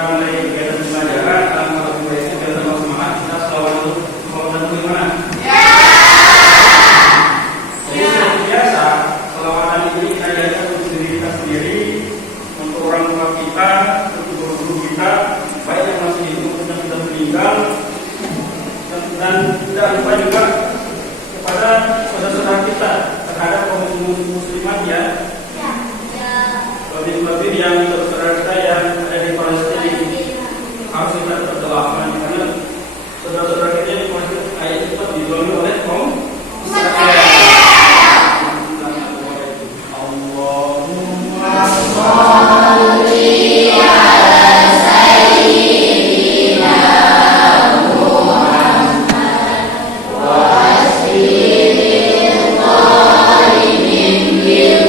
kita mulai kegiatan pembelajaran. Kalau mulai kegiatan semangat, kita selalu dulu gimana? Jadi seperti biasa, selawatan ini kita jadikan untuk diri kita sendiri, untuk orang tua kita, untuk guru-guru kita, baik yang masih hidup maupun yang sudah meninggal, dan tidak lupa juga kepada saudara-saudara kita terhadap kaum muslimat ya. Lebih-lebih yang saudara kita yang ada di Palestina harus kita tetap doakan karena saudara-saudara kita di Palestina ayat cepat didolimi oleh kaum Israel. Allahumma sholli ala sayyidina Muhammad wa asyril qalimin bil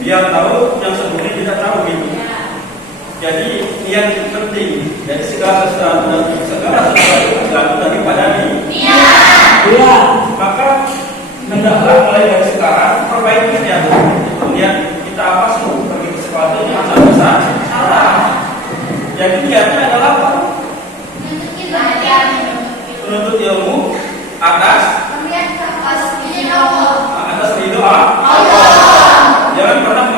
biar tahu yang sebelumnya tidak tahu gitu. Jadi niat itu penting. Jadi segala sesuatu tergantung daripada niat. Maka hendaklah mulai dari sekarang perbaiki niat. Itu niat kita apa sih pergi ke sekolah ini asal salah. Jadi niatnya adalah apa? Menuntut ilmu atas ridho Allah. Jangan pernah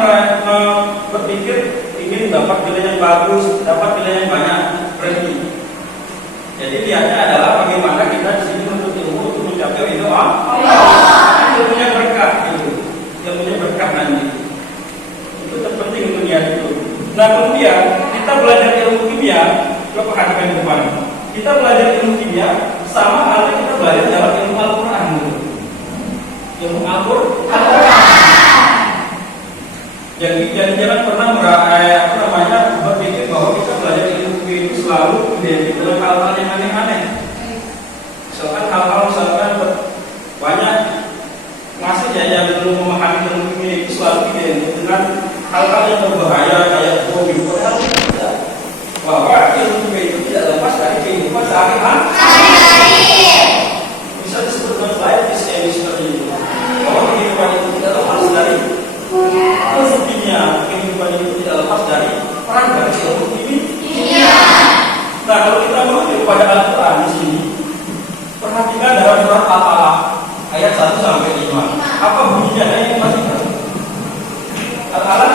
berpikir ingin dapat nilai yang bagus, dapat nilai yang banyak, berhenti. Jadi niatnya adalah bagaimana kita di sini menuntut ilmu untuk mencapai ridho Allah. Ilmunya berkah itu, ilmunya berkah nanti. Itu terpenting untuk niat itu. Nah kemudian kita belajar ilmu kimia, coba perhatikan di depan. Kita belajar ilmu kimia sama halnya kita belajar dalam ilmu Al-Quran. Ilmu Al-Quran. Jadi jangan pernah berpikir bahwa kita belajar ilmu kimia itu selalu identik dengan hal-hal yang aneh-aneh. Misalkan hal-hal banyak masih yang belum memahami ilmu kimia itu selalu identik dengan hal-hal yang berbahaya kayak bom. Padahal tidak. Bahwa ilmu kimia itu tidak lepas dari kehidupan sehari-hari. Bisa disebut dengan life is chemistry itu. Bahwa kehidupan itu tidak lepas dari kehidupan itu tidak lepas dari peran dari ilmu kimia. Nah, kalau kita merujuk pada Al-Quran di sini, perhatikan dalam surat Al-Alaq ayat 1 sampai 5. Apa bunyinya? Yang masih Al-Alaq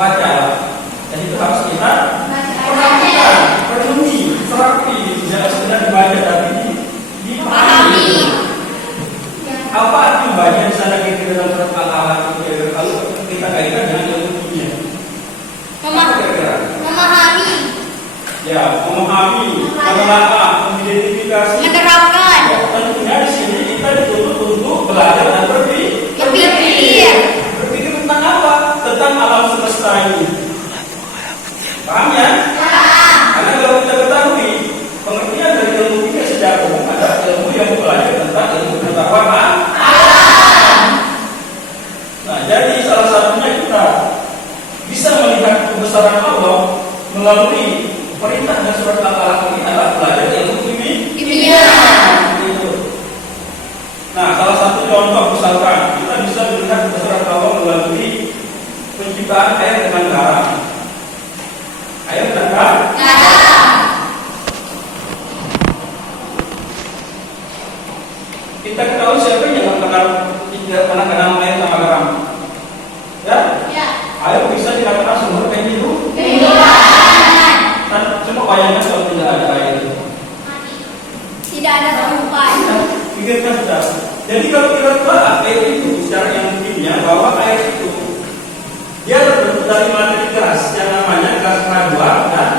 bacalah. Jadi itu harus kita perhatikan, renungi, terapi, jangan sekedar dibaca tapi dipahami. Apa arti baca di sana kita dalam surat Al-Alaq itu? Kalau kita kaitkan dengan ilmu kimia, memahami. Ya, memahami, menelaah, mengidentifikasi, menerapkan. Ya, tentunya di sini kita dituntut untuk belajar dan berpikir. Berpikir tentang apa? Tentang alam semesta ini. Paham ya? Karena kalau kita ketahui pengertian dari ilmu kimia sejak umum adalah ilmu yang belajar tentang ilmu pengetahuan Tuhan Allah. Nah, jadi salah satunya kita bisa melihat kebesaran Allah melalui perintah dan surat Al-Alaq ini adalah belajar ilmu kimia. Gitu. Nah, salah satu contoh misalkan kita bisa melihat kebesaran Allah melalui penciptaan air dengan garam. Air dan garam. Kita ketahui siapa yang tidak pernah kenal air sama garam? Ya? Air bisa dikatakan sumber kehidupan. Kan cuma bayangkan kalau tidak ada air. Tidak ada kehidupan. Pikirkan sudah. Jadi kalau kita bahas air itu secara yang kimia bahwa air itu dia terbentuk dari materi gas yang namanya gas H2 dan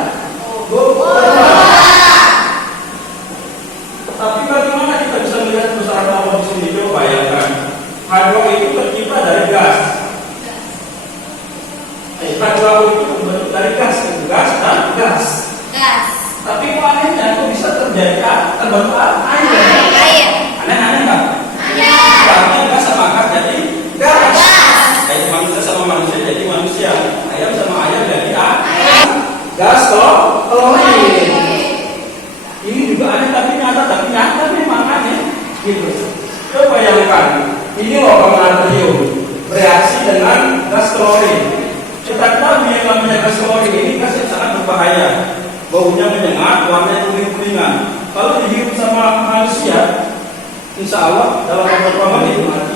O2. Tapi bagaimana kita bisa melihat kebesaran Allah di sini? Coba bayangkan. H2 itu tercipta dari gas. H2O itu terbentuk dari gas, gas dan gas. Tapi kok anehnya itu bisa terjadi terbentuk air. Aneh-aneh nggak? Karena gas sama gas jadi gas. Kayak manusia sama manusia jadi manusia. Ayam sama ayam jadi gas klorin. Ini juga aneh tapi nyata memang aneh. Gitu. Coba bayangkan. Ini logam natrium bereaksi dengan gas klorin. Kita tahu yang namanya gas klorin ini gas yang sangat berbahaya. Baunya menyengat, warnanya kuning-kuningan. Kalau dihirup sama manusia, insya Allah dalam beberapa menit mati.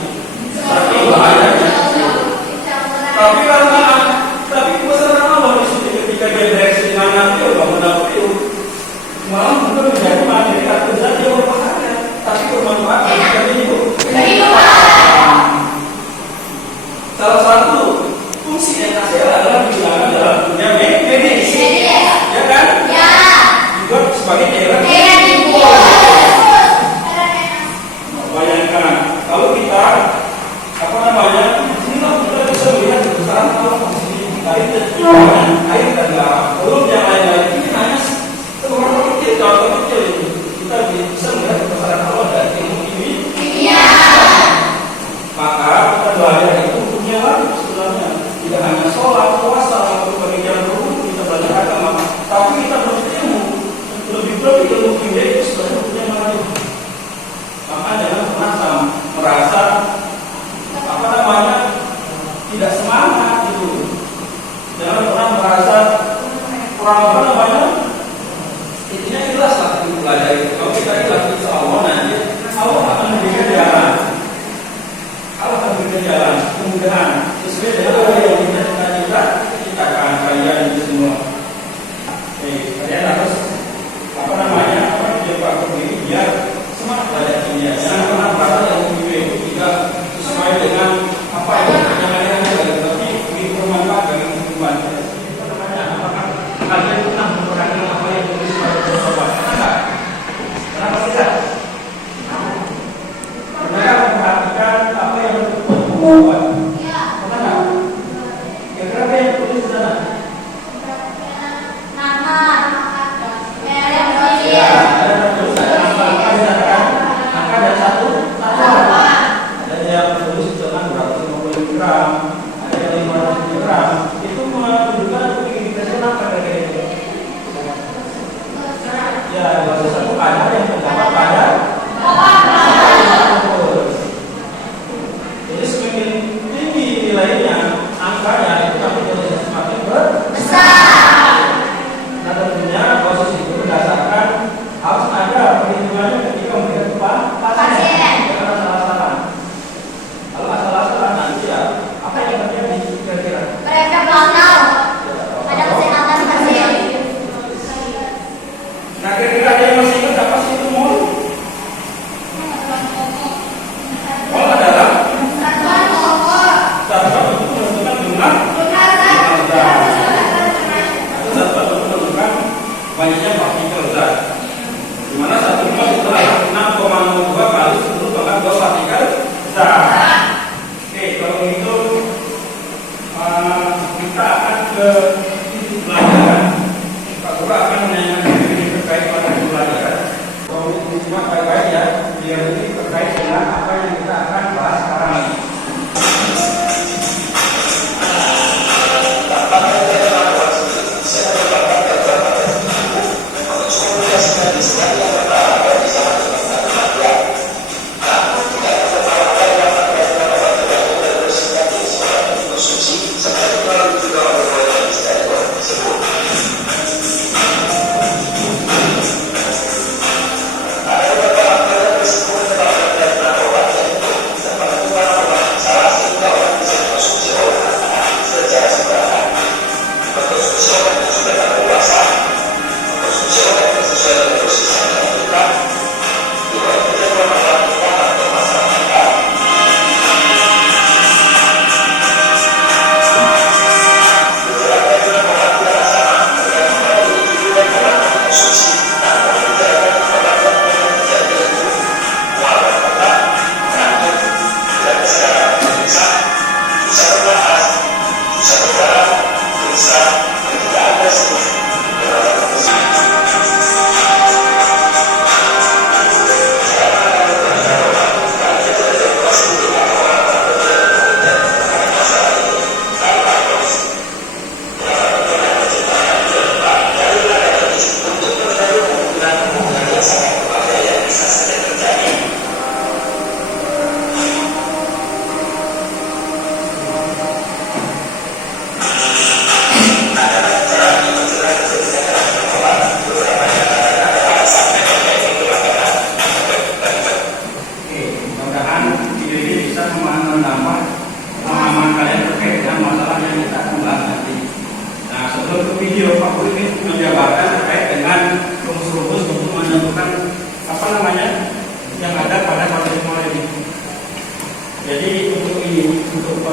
Saking bahayanya. Tapi kebesaran Allah di situ ketika dia bereaksi dengan natrium, bangun natrium, malah bukan menjadi materi atau zat yang berbahaya, tapi bermanfaat bagi hidup. Salah satu fungsi NaCl adalah digunakan dalam dunia medis, ya kan? Juga sebagai cairan. Bayangkan kalau kita inilah kita bisa melihat kebesaran Allah.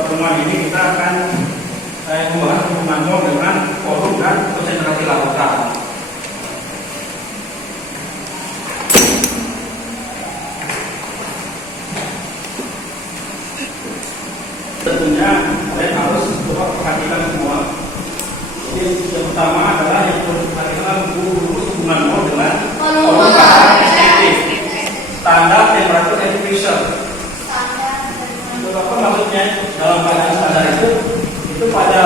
pertemuan ini kita akan membahas hubungan mol dengan volume dan konsentrasi lautan. Tentunya kalian harus coba perhatikan semua. Jadi yang pertama adalah yang perlu diperhatikan hubungan mol dengan volume efektif. Standar temperatur and pressure. Apa maksudnya dalam keadaan standar itu pada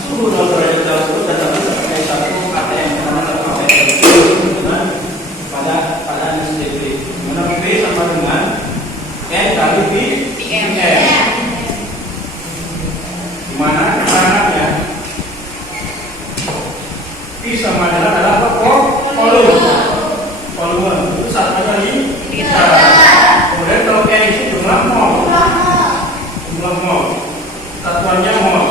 suhu 0 derajat Celcius dan sebagai satu ATM karena satu ATM dengan pada keadaan stable. Dimana P sama dengan N kali PM. Dimana keterangannya P sama dengan adalah volume itu satunya liter. Kemudian kalau N itu jumlah mol. Satuannya mol.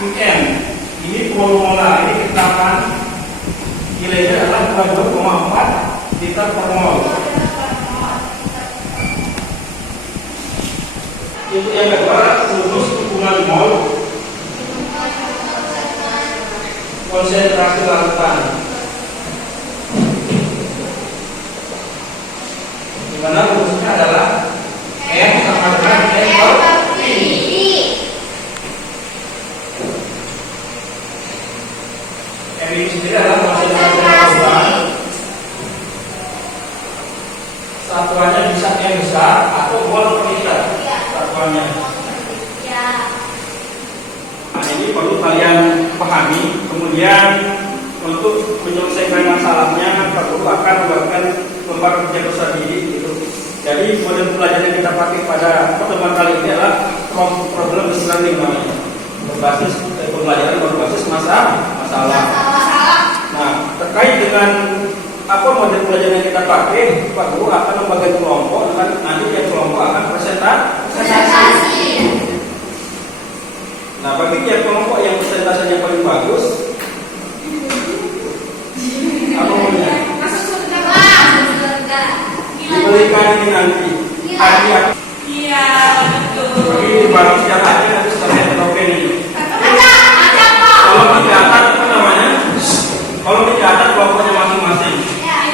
PM ini volume molar, ini keterangan nilainya adalah 22,4 liter per mol. Itu yang kedua, rumus hubungan mol konsentrasi lautan. Dimana rumusnya adalah M sama dengan N per P. M ini sendiri adalah konsentrasi lautan. Satuannya bisa M besar atau mol per liter. Satuannya. Nah, ini perlu kalian pahami. Kemudian untuk menyelesaikan masalahnya perlu akan membuatkan lembar kerja besar diri gitu. Jadi model pelajaran yang kita pakai pada pertemuan kali ini adalah problem learning namanya, berbasis pembelajaran berbasis masalah. Nah, terkait dengan apa model pelajaran yang kita pakai, Pak Guru akan membagi kelompok dengan nanti tiap kelompok akan presentasi. Nah, bagi tiap kelompok yang presentasinya paling bagus, apa namanya? Diberikan ini nanti hadiah. Iya, betul. Bagi barang sejarahnya nanti setelah token ini. Kalau dicatat apa namanya? Kalau dicatat kelompoknya masing-masing.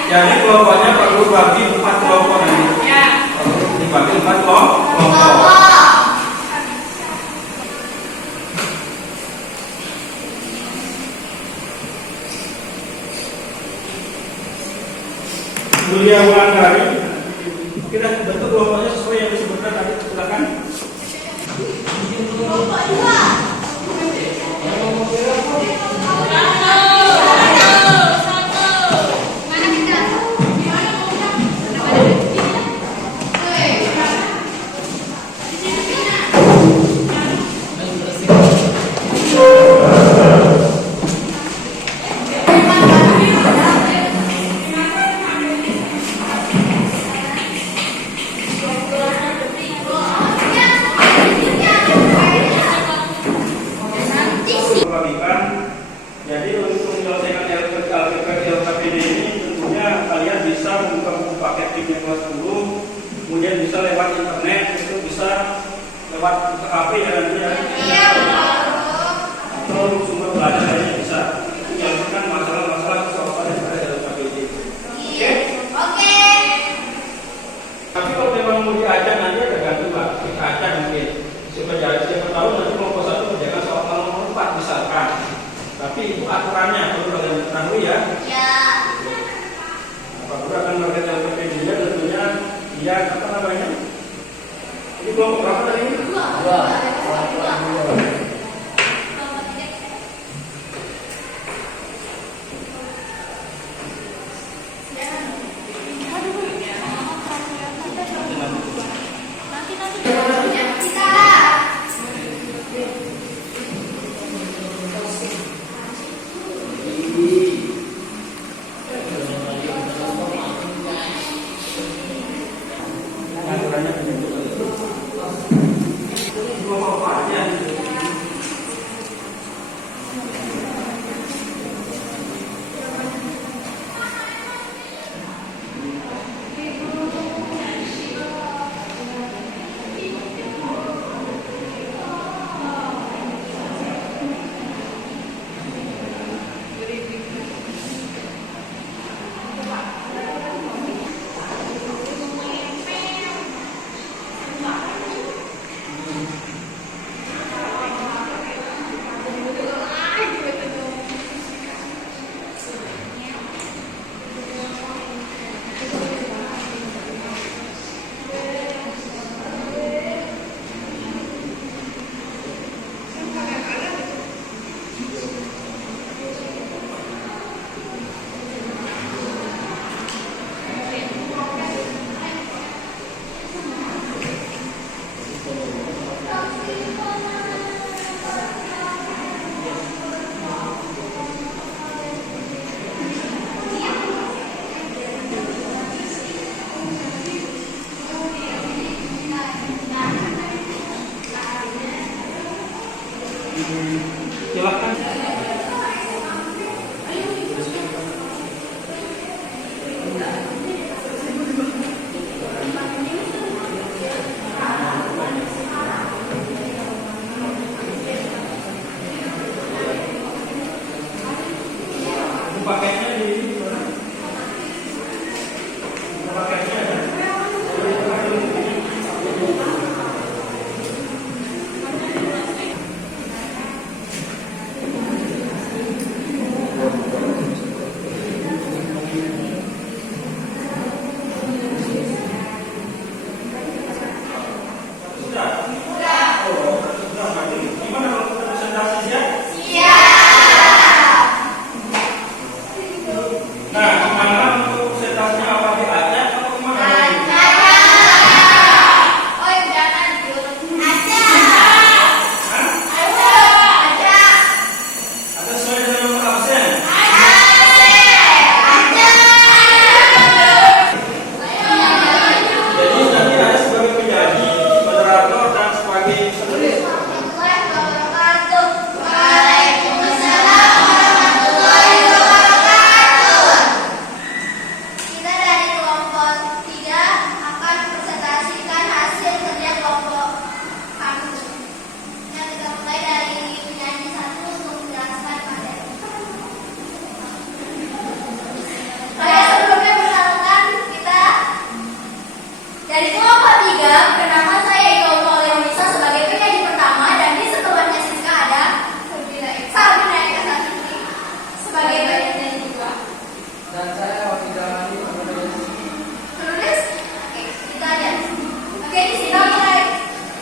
Jadi kelompoknya perlu bagi 4 kelompok nanti. Dibagi 4 kelompok. Mulia Wulandari, kita bentuk kelompoknya sesuai yang disebutkan tadi. Silakan. Kelompok 2. Jadi untuk menyelesaikan LKPD ini tentunya kalian bisa membuka buku paket kimia kelas 10, kemudian bisa lewat internet, itu bisa lewat HP ya nanti ya. Atau sumber belajar lainnya bisa menyelesaikan masalah-masalah kesopanan daripada LKPD. Oke. Tapi kalau memang mau diajak nanti ada gantung lah, kita ajak mungkin. Siapa tahu nanti kelompok 1 menjaga soal nomor 4 misalkan. Tapi itu aturannya perlu kalian ketahui ya. Pak Guru akan mengerjakan LPPD-nya tentunya dia apa namanya? Ini kelompok berapa tadi ini? 2. Silakan. Paketnya di mana? Paketnya ada. Sudah. Oh, sudah. Gimana kalau kita presentasi ya? Nah, gimana untuk presentasinya, apa diajak atau gimana? Atau sesuai dengan nomor absen? Jadi nanti ada sebagai penyanyi, moderator dan sebagai penulis. Kita dari kelompok 3 akan presentasikan hasil kerja kelompok kami. Yang kita mulai dari penyanyi 1 untuk menjelaskan materi. Sebelumnya perkenalkan kita dari kelompok 3. Perkenalkan saya Ika Leonisa sebagai penyanyi pertama, dan di sebelahnya Siska ada Sabrina Eka Satiti sebagai penyanyi kedua. Dan saya wakil jalani Penulis? Oke, kita lihat. Oke, di sini mulai.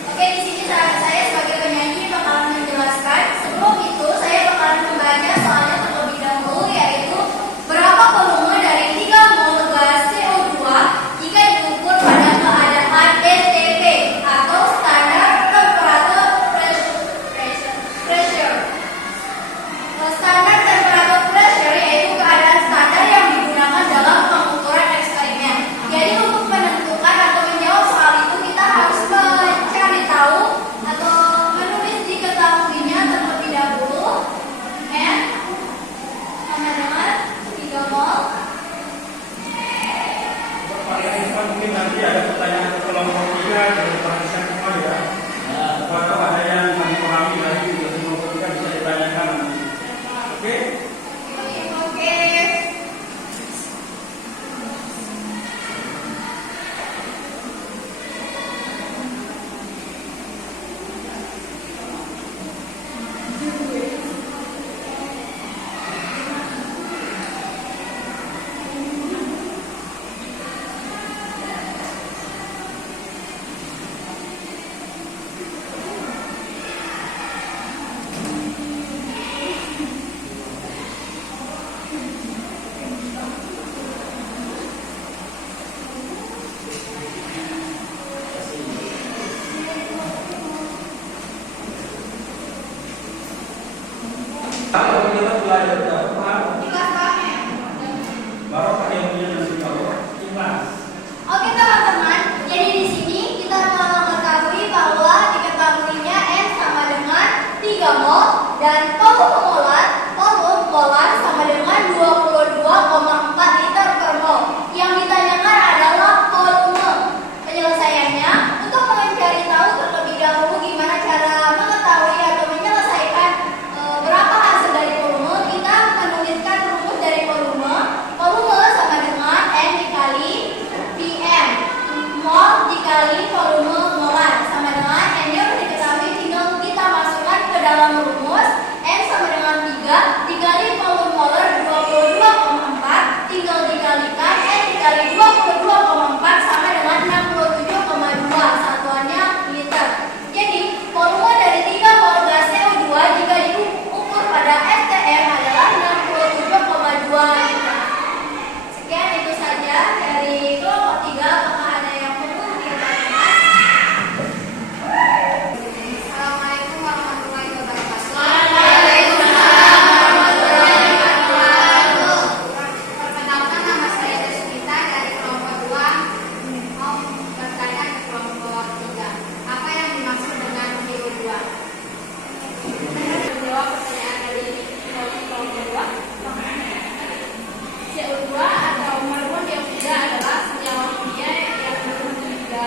Oke, di sini saya sebagai penyanyi bakalan menjelaskan. Sebelum itu, saya bakalan membaca soalnya terlebih dahulu, yaitu berapa volume dari 3 mol gas CO2 jika diukur pada keadaan STP.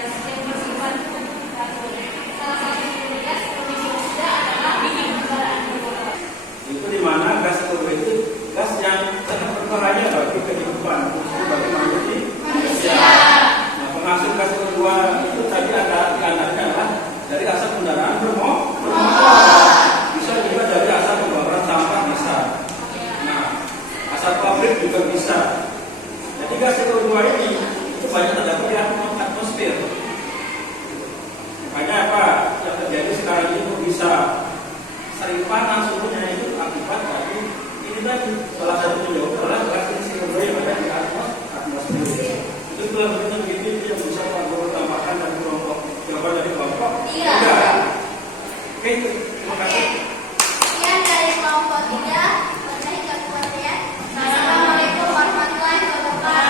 tugas yang bersifat kuantitatif. Salah satu tugas Komisi Muda adalah bikin kendaraan bermotor. Itu di mana gas CO2 itu gas yang sangat berbahaya bagi kehidupan, khususnya bagi manusia. Nah, penghasil gas CO2 itu tadi ada diantaranya adalah dari asap kendaraan bermotor. Bisa juga dari asap pembakaran sampah bisa. Nah, asap pabrik juga bisa. Jadi gas CO2 ini itu banyak terdapat di atmosfer. Makanya apa yang terjadi sekarang ini kok bisa sering panas suhunya itu akibat dari ini tadi. Salah satunya juga adalah gas CO2 yang ada di atmosfer. Itu telah begitu yang bisa Pak Guru tambahkan dari kelompok jawaban dari kelompok. Iya. Oke, terima kasih. Sekian dari kelompok 3. Wabillahi taufiq. Assalamualaikum warahmatullahi wabarakatuh.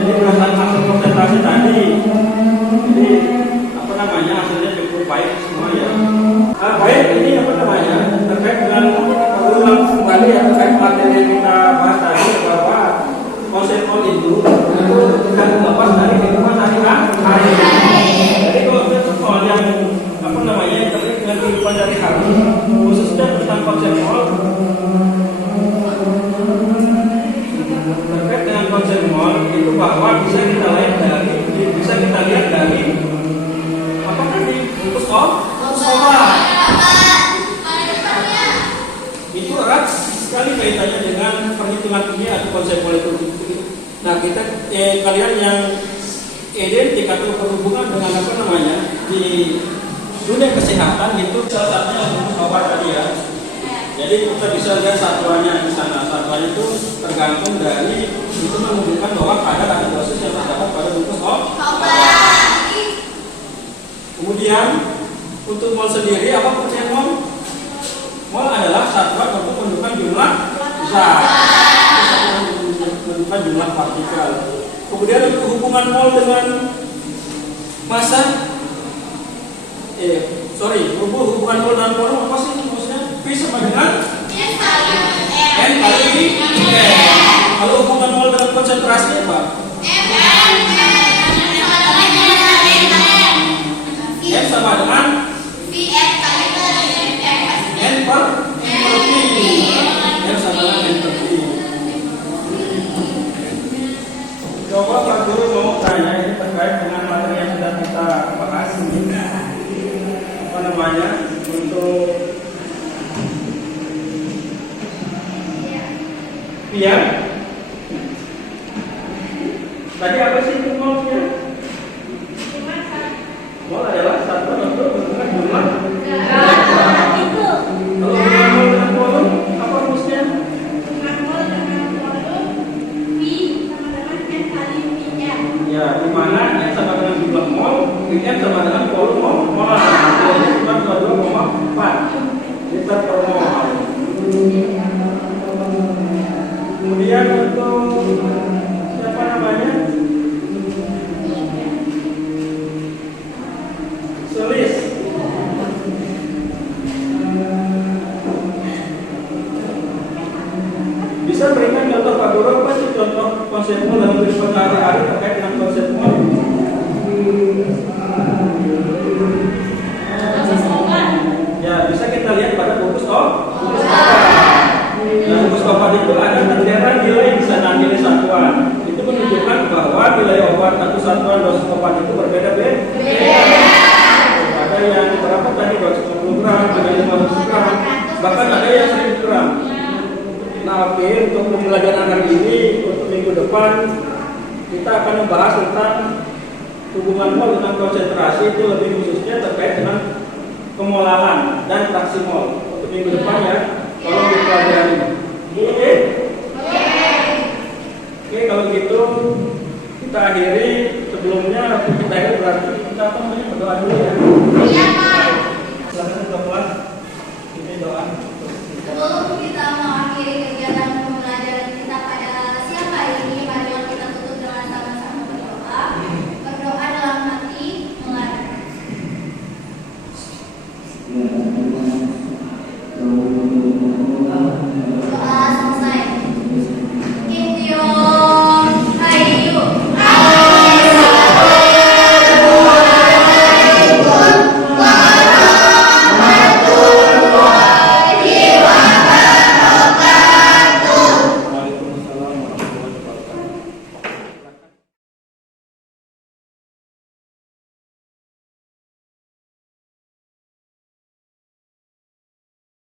Jadi berdasarkan hasil presentasi tadi, jadi apa namanya hasilnya cukup baik semua ya. Baik, ini apa namanya terkait dengan ulang kembali ya terkait materi yang kita bahas tadi bahwa konsep itu bukan lepas dari kehidupan sehari-hari. Jadi konsep soal yang apa namanya terkait dengan kehidupan sehari-hari, khususnya tentang konsep terkait dengan konsep itu bahwa bisa kita lihat dari apa tadi bungkus solar. Itu erat sekali kaitannya dengan perhitungan kimia atau konsep itu. Nah, kita kalian yang identik atau berhubungan dengan apa namanya di dunia kesehatan itu salah satunya bungkus obat tadi ya. Jadi kita bisa lihat satuannya di sana. Satuannya itu tergantung dari itu menunjukkan bahwa kadar dosis yang terdapat pada bungkus obat. Kemudian untuk mol sendiri apa fungsinya mol? Mol adalah satuan untuk menentukan jumlah zat, menentukan jumlah partikel. Kemudian untuk hubungan mol dengan massa, hubungan mol dengan volume apa sih maksudnya? V sama dengan N kali N. Kalau hubungan mol dengan konsentrasi apa? N sama dengan N per V. N sama dengan N per V. Coba Pak Guru mau tanya ini terkait dengan materi yang sudah kita bahas ini. Apa namanya untuk pian? Tadi apa sih itu molnya? Mol adalah satuan untuk menentukan jumlah. Kalau hubungan mol dengan volume apa rumusnya? Ya, di mana N sama dengan jumlah mol, N sama dengan volume molar. Jadi cuma 22,4 liter per mol. Kemudian untuk siapa namanya? Selis. Bisa berikan contoh Pak Guru apa sih contoh konsep mol dalam kehidupan sehari-hari terkait dengan konsep mol? Ya, bisa kita lihat pada bungkus obat. Nah, bungkus obat itu ada tertera nilai di sana, nilai satuan. Itu menunjukkan bahwa nilai obat atau satuan dosis obat itu berbeda-beda. Ada yang berapa tadi 250 gram, ada yang 500 gram, bahkan ada yang 1000 gram. Nah, oke, untuk pembelajaran hari ini, untuk minggu depan kita akan membahas tentang hubungan mol dengan konsentrasi, itu lebih khususnya terkait dengan pengolahan dan fraksi mol. Untuk minggu depan ya, tolong dipelajari. Oke? Oke, kalau gitu kita akhiri. Sebelumnya kita akhiri berarti kita apa namanya berdoa dulu ya. Iya, Pak. Silakan kelas ini doa. Sebelum kita mengakhiri kegiatan